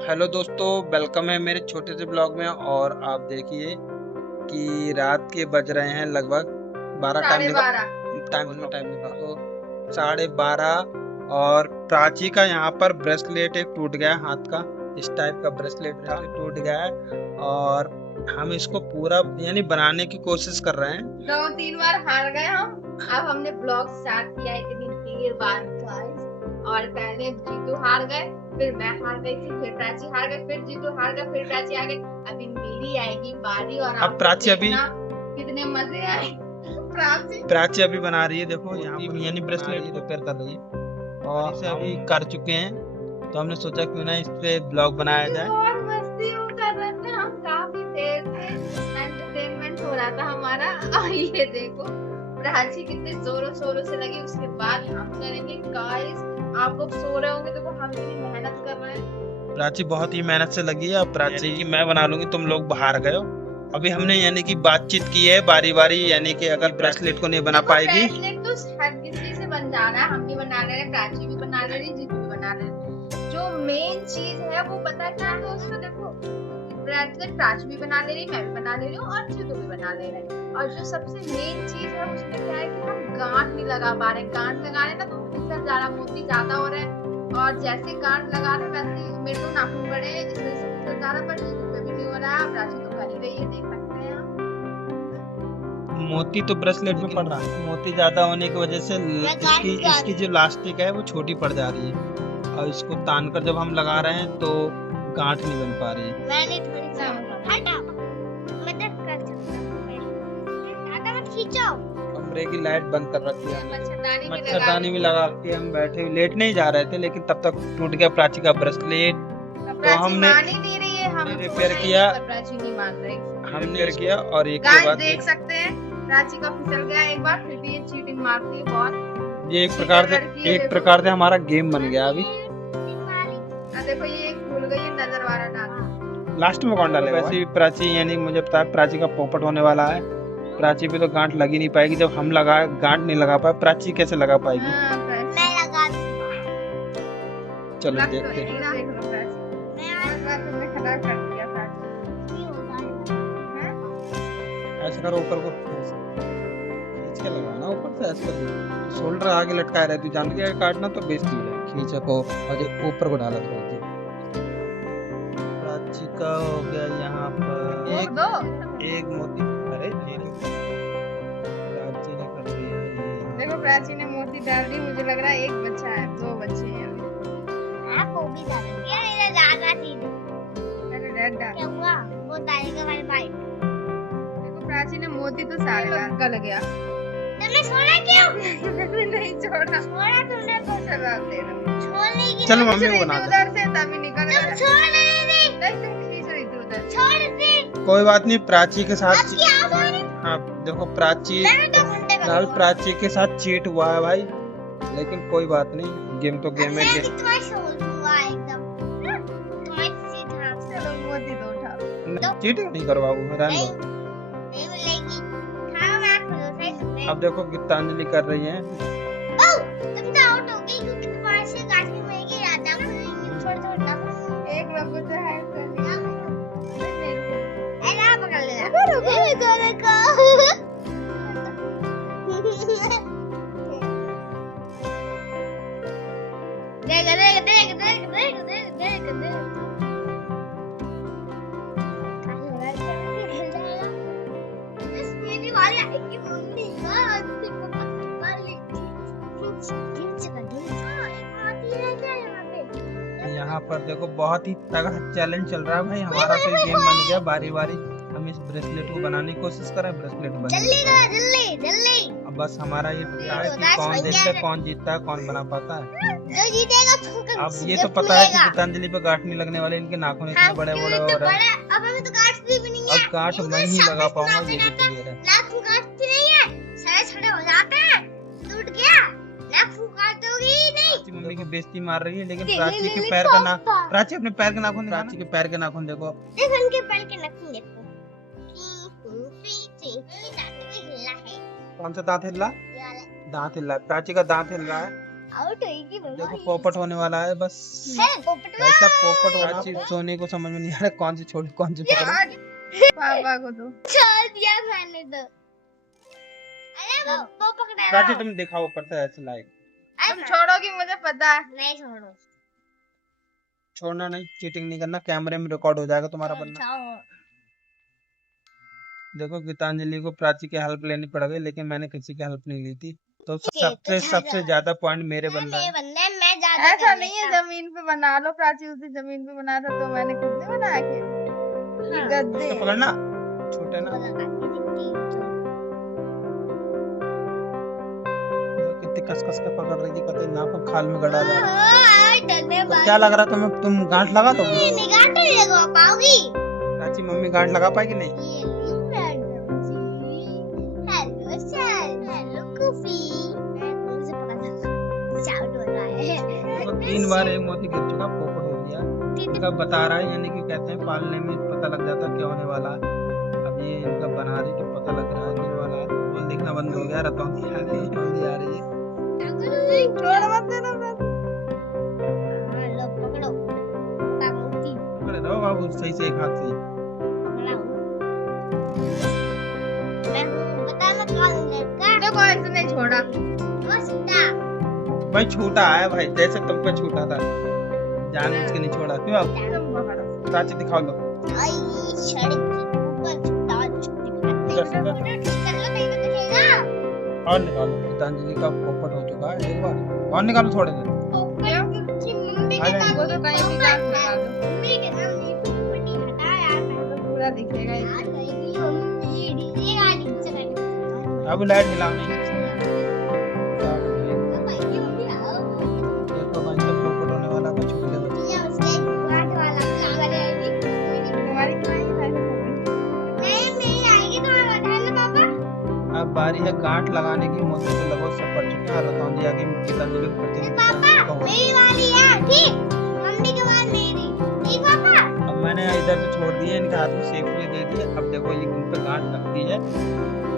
Hello दोस्तों, welcome है मेरे छोटे से ब्लॉग में। और आप देखिए कि रात के बज रहे हैं लगभग 12। टाइम लिखा तो 12:30। और प्राची का यहाँ पर ब्रेसलेट एक टूट गया है, हाथ का इस टाइप का ब्रेसलेट था, टूट गया है। और हम इसको पूरा यानी बनाने की कोशिश कर रहे हैं। 2-3 बार हार गए हम। अब हमने ब्लॉग स्टार्ट किया इतनी देर बाद गाइस। और पहले जीतू हार गए, फिर मैं हार गई थी, फिर प्राची हार गए, फिर जीतू हार गए, फिर प्राची आ गई। अभी मेरी आएगी बारी और अब प्राची अभी कितने मजे आए। प्राची अभी बना रही है, देखो यहाँ पर यानी ब्रेसलेट रिपेयर कर रही है और इसे अभी कर चुके हैं। तो हमने सोचा क्यों ना इस पे ब्लॉग बनाया जाए। बहुत मस्ती कर रहे थे हम, काफी देर से एंटरटेनमेंट हो रहा था हमारा। और ये देखो प्राची कितने जोरों शोरों से लगी। उसके बाद हम करेंगे गाइस। आप लोग सो रहे होंगे, देखो हम इतनी मेहनत कर रहे हैं। प्राची बहुत ही मेहनत से लगी है। अब प्राची की मैं बना लूंगी, तुम लोग बाहर गए हो। अभी हमने यानी कि बातचीत की है बारी बारी, यानी कि अगर ब्रेसलेट को नहीं बना पाएगी, ब्रेसलेट तो हर किसी से बन जाना है। हम भी बना रहे हैं, प्राची भी बना रही है, जीतू भी बना रहे हैं। जो मेन चीज है वो पता क्या है दोस्तों, देखो ब्रेसलेट प्राची भी बना ले रही, मैं भी बना ले रही हूँ और जीतू भी बना ले रहे हैं। और जो सबसे मेन चीज है उसमें क्या है कि हम गांठ नहीं लगा पा रहे। गांठ लगा रहे ना तो फिसल जा रहा, मोती ज्यादा हो रहे हैं। और जैसे गांठ लगा रहे वैसे मेरे तो नाखून बड़े हैं, इसलिए फिसल जा रहा, पर जीतू पे भी नहीं हो रहा है। प्राची तो कर ही रही है, देख सकते हैं आप। मोती तो ब्रेसलेट में पड़ रहा है। मोती ज्यादा होने की वजह से इसकी जो लास्टिक है वो छोटी पड़ जा रही है। और इसको तान कर जब हम लगा रहे हैं तो गांठ नहीं बन पा रही है। मैंने थोड़ी सी हटा मदद कर सकता हूं, खींचो। कमरे की लाइट बंद कर रखी है, मच्छरदानी में लगा के हम बैठे लेट नहीं जा रहे थे, लेकिन तब तक टूट गया प्राची का ब्रेसलेट। तो हमने नहीं रही है, हम रिपेयर किया, प्राची नहीं मान रही। हमने रिपेयर किया और एक के बाद देख सकते हैं प्राची का फिसल गया एक बार, फिर भी ये चीटिंग मारती है बहुत। ये एक प्रकार से हमारा गेम बन गया अभी। देखो ये भूल गई है नजर वाला डालना। लास्ट में कौन डालेगा? वैसे भी प्राची यानी मुझे पता है प्राची का पोपट होने वाला है। प्राची पे तो गांठ लगी नहीं पाएगी। जब हम लगा गांठ नहीं लगा पाए, प्राची कैसे लगा पाएगी? मैं लगा चलो देखते हैं। ऐसे करो, ऊपर को खींच के लगाना, ऊपर से ऐसे कर। शोल्डर आगे लटकाए रहती, जान के काटना तो बेइज्जती है। खींच को और ऊपर को डाला थोड़ा सा। प्राची का हो गया यहाँ पर एक मोती। अरे प्राची ने कर दिया ये। देखो प्राची ने मोती डाल दी। मुझे लग रहा है एक बच्चा है, 2 बच्चे हैं अभी। आपको भी डालेंगे इधर ज्यादा चीज। अरे रेड डाल। क्या हुआ? वो डालेगा वाली बाइक। देखो प्राची ने मोती तो सारे गल गया। तुमने छोड़ा क्यों? नहीं छोड़ा तुमने को चला दे रहा। छोड़ने की चलो मम्मी को बना दे। उधर से तभी निकल गया। तुम छोड़ नहीं दी। नहीं तुम खींच रही थी उधर। छोड़ दी। कोई बात नहीं, प्राची के साथ अब क्या हुआ? हाँ देखो प्राची मैंने 2 घंटे का कल प्राची के साथ चीट हुआ है भाई, लेकिन कोई बात नहीं, गेम तो गेम है। मैं तुम्हारा छोड़ दूंगा एकदम। तुम्हारी सीट हाथ से चलो मोती दो उठाओ। चीटिंग नहीं करो बाबू, रहने नहीं दो। नहीं मिलेगी। खाओ मैं आपको सही सुन। अब देखो गीतांजलि कर रही है। तुम तो आउट हो गई क्योंकि तुम्हारे से गाड़ी में ही राजा छोड़ एक बाबू तो है ऐसा पकड़ लेना। ये दोनों को देख मेरी वाली आएगी मम्मी यहाँ पर देखो बहुत ही तगड़ा चैलेंज चल रहा है भाई हमारा। तो गेम बन गया बारी बारी। हम इस ब्रेसलेट को बनाने की कोशिश कर रहे हैं, ब्रेसलेट बन जल्दी। अब बस हमारा ये है कि कौन देखता है, कौन जीतता है, कौन बना पाता है। जो जीतेगा अब ये तो पता है कि गीतांजलि पे गांठ नहीं लगने वाले, इनके नाखून इतने बड़े बड़े हो रहे हैं। अब हमें तो गांठ भी नहीं है। अब गांठ मैं ही लगा पाऊंगा, ये भी क्लियर है। नाखून काटते नहीं है, सारे छड़े हो जाते हैं। टूट गया नाखून काटोगी नहीं। प्राची मम्मी की बेइज्जती मार रही है, लेकिन प्राची के पैर का ना प्राची अपने पैर के नाखून, प्राची के पैर के नाखून देखो। देखो इनके पैर के नाखून देखो। कौन सा दांत हिल रहा? दांत हिल रहा है, प्राची का दांत हिल रहा है। आउट होएगी देखो पोपट होने वाला है बस। पोपट ऐसा पोपट होना चाहिए। सोने को समझ में नहीं आ रहा कौन सी छोड़ी कौन सी पकड़ो। पापा को दो। छोड़ दिया मैंने तो। अरे वो पकड़ा प्राची तुम दिखाओ ऊपर से ऐसे लाइक। तुम छोड़ोगी मुझे पता है। नहीं छोड़ो। छोड़ना नहीं, चीटिंग नहीं करना, कैमरे में रिकॉर्ड हो जाएगा तुम्हारा बनना। देखो गीतांजलि को प्राची की हेल्प लेनी पड़ गई, लेकिन मैंने किसी की हेल्प नहीं ली थी, तो सबसे ज्यादा पॉइंट मेरे बन रहा है। मैं ज्यादा ऐसा नहीं है, जमीन पे बना लो। प्राची उसी जमीन पे बना था तो मैंने खुद नहीं बनाया के गद्दे। इसको पकड़ना, छूटे ना। कितनी कस के पकड़ रही थी, पता ना पर खाल में गड़ा जा रहा है। तो क्या लग रहा तुम्हें, तुम गांठ लगा दो? नहीं गांठ नहीं लगा पाओगी। प्राची मम्मी गांठ लगा पाएगी नहीं? हेलो सर, हेलो कुफी। मुझे पता है। तो 3 बार एक मोती गिर चुका, पोपट हो गया। इनका बता रहा है, यानी कि कहते हैं पालने में पता लग जाता क्या होने वाला है। अब ये इनका बना रही तो पता लग रहा है होने वाला है। बोल देखना बंद हो गया, रतौंधी आ रही है। छोड़ मत देना बस। लो पकड़ो। ताकूती पकड़े रहो बाबू सही से, एक हाथ से। मैं बता मत कौन लड़का। देखो ऐसे नहीं छोड़ा। भाई छूटा है भाई, जैसे तुम पे छूटा था, जानबूझ के नहीं छोड़ा। क्यों अब तुम पकड़ो। प्राची दिखाओ लो। आई सड़क के ऊपर छुट्टा इधर कर लो नहीं तो दिखेगा। और निकालो। गीतांजलि का पोपट हो चुका है एक बार, और निकालो थोड़े देर। मम्मी आ के जाएंगे। वो तो कहीं भी गांठ लगा दो, मम्मी के सामने पोपटी हटा यार। मैं तो पूरा दिखेगा ही। यार कहेगी मम्मी डीजे गाड़ी चलाएगी। अब लाइट हिलाओ नहीं। मम्मी आओ। देखो भाई सब पोपट होने वाला है, छूट गया बच्चा। ये उसके गांठ वाला कागज आएगी। तुम्हारी कमाई है। नहीं आएगी तो बताना पापा। अब बारी है गांठ लगाने की। मोती तो लगभग सब पड़ चुके हैं। रतौंधी आगे गीतांजलि को पापा मेरी वाली है ठीक। मम्मी के बाद मेरी ठीक पापा। अब मैंने इधर से छोड़ दिए, इनके हाथ में सेफली दे दिए। अब देखो ये इन पे गांठ लगती है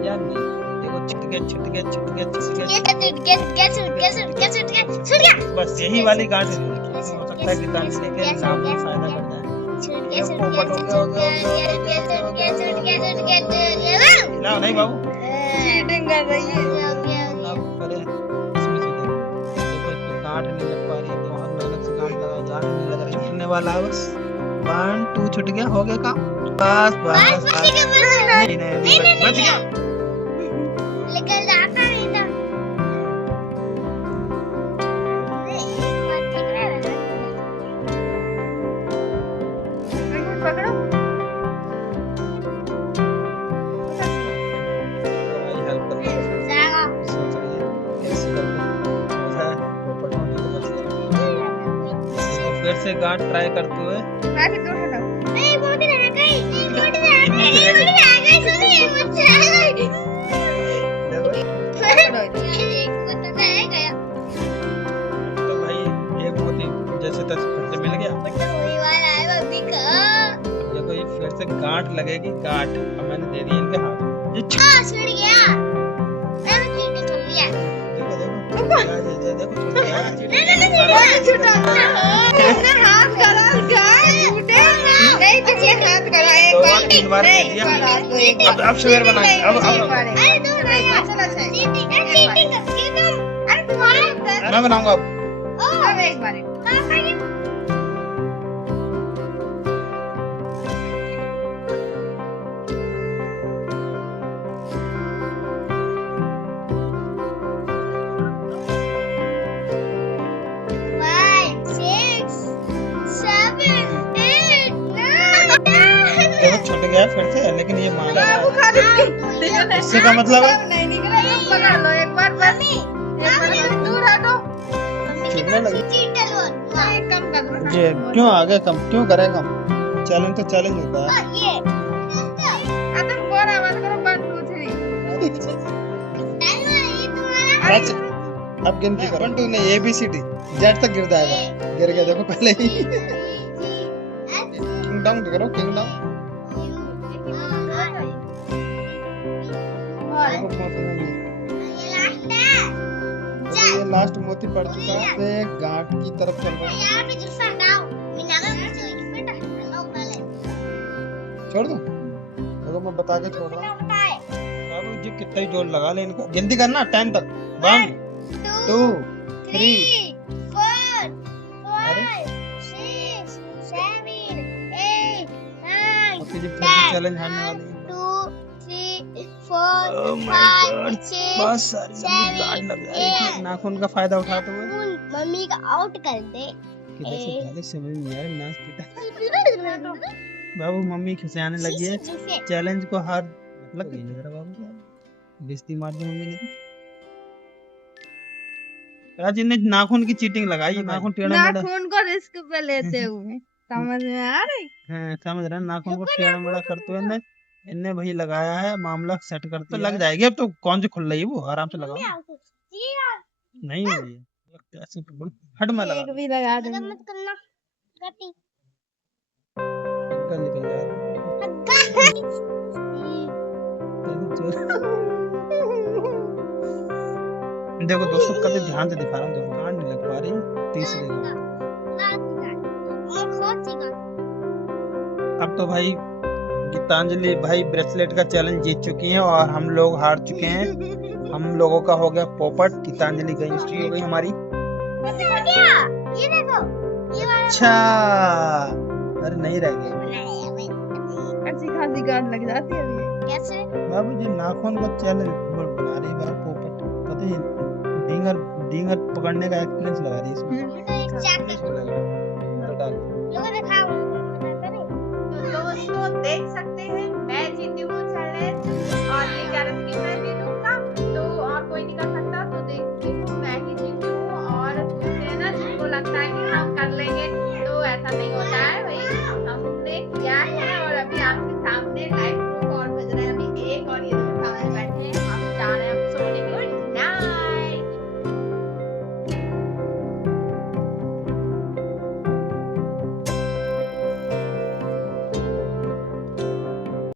या नहीं। देखो छुट गया। बस यही वाली गांठ है। हो सकता है गीतांजलि के नाम में फायदा कर जाए। हिलाओ नहीं बाबू, चीटिंग कर रही है। अब करे इसमें से देखो इसको गांठ नहीं लग पा रही है, बहुत मेहनत से गांठ लगा, गांठ नहीं लग रही। छूटने वाला है बस। 1 2 छूट गया, हो गया काम। बस नहीं बच गया। लेकिन जाता नहीं था। पकड़ो। भाई हेल्प कर दो। जाएगा। सोच रही है कैसे करके ऐसा है, पोपट होने को बच गया। तो फिर से गांठ ट्राई करते हुए प्राची दूर हटो। नहीं वो भी रह गई। वो भी रह गई। सुनिए मत जाएगी। तो भाई एक मोती जैसे तैसे फिर से मिल गया। देखो ये फिर से गांठ लगेगी, गांठ। अब मैंने दे दी इनके हाथ में। ये देखो देखो छूट गया। इसने हाथ करा गाय छूटे नहीं। तुमने हाथ करा एक दो बार। बार 3 बार दे दिया। अब शेर बनाएंगे। अब मैं बनाऊंगा अब। एक बार देखो छूट गया फिर से, लेकिन ये मान रहा बाबू है। खाली इससे का मतलब है नहीं निकला। तुम पकड़ लो एक बार बस। एक बार दूर हटो। छूटने लगी। नहीं, कम कर दो। ये क्यों आगे कम क्यों करे कम? चैलेंज तो चैलेंज होता है। तुम बोरा मत करो। 1 2 3। अच्छा, अब गिनती करो। 1 2 नहीं, ABCD जेड तक गिर जाएगा। गिर गया देखो पहले ही। किंग डाउन करो, किंग डाउन। देखो बहुत ये लास्ट मोती पड़ चुका है, से गांठ की तरफ चल रहा है। यहाँ पे जूस हटाओ, मिलाकर कुछ लिक्विड हटाओ पहले। छोड़ दो, देखो मैं बता के छोड़ रहा हूँ। बिना बताए। बाबू जी कितना ही जोर लगा ले इनको, जल्दी करना 10 तक। 1 2 3 4 अरे 5 6 7 8 9 अब फिर चैलेंज हारने वाली है। 2 3 4 Oh my 5 God, 6 बहुत सारी seven, गार्ड लग रही है, eight, नाखून का फायदा उठाते हुए। मम्मी का आउट कर दे। किधर से पहले समझ नहीं आ रहा नाच पीटा। बाबू मम्मी खिसियाने लगी है, चैलेंज को हार मतलब गई है बाबू क्या बेइज्जती मार दी मम्मी ने। राजी ने नाखून की चीटिंग लगाई है, नाखून टेढ़ा मेढ़ा। नाखून को रिस्क पे लेते हुए समझ में आ रही। हाँ समझ रहे हैं, नाखून को टेढ़ा मेढ़ा करते हुए इनने भाई लगाया है, मामला सेट कर दिया। तो लग जाएगी अब तो, कौन सी खुल रही है वो, आराम से लगाओ। नहीं हो रही है ऐसे तो बोल, हट में लगा एक भी लगा दे। मत करना गटी निकल निकल जा देखो दोस्तों कभी ध्यान से दिखा रहा हूँ, देखो गांड नहीं लग पा रही। तीसरे गांड अब तो भाई गीतांजलि भाई ब्रेसलेट का चैलेंज जीत चुकी हैं और हम लोग हार चुके हैं। हम लोगों का हो गया पोपट, गीतांजलि का हिस्ट्री हो गई हमारी। ये देखो ये वाला अच्छा अरे नहीं रह गए ऐसी खासी गांठ लग जाती है अभी। कैसे बाबू जी नाखून को चैलेंज बना रही बार पोपट, पता है डींगर डींगर पकड़ने का एक्सपीरियंस लगा रही है इसमें। इसमें लगा तो डाल लोग दिखाओ तो दोस्तों देख सकते हैं मैं जीती हूँ चैलेंज और ये चैलेंज की मैं जीतूंगा तो और कोई नहीं कर सकता। तो देखती हूँ मैं ही जीती हूँ और दूसरे ना जिनको लगता है कि हम कर लेंगे तो ऐसा नहीं होता है।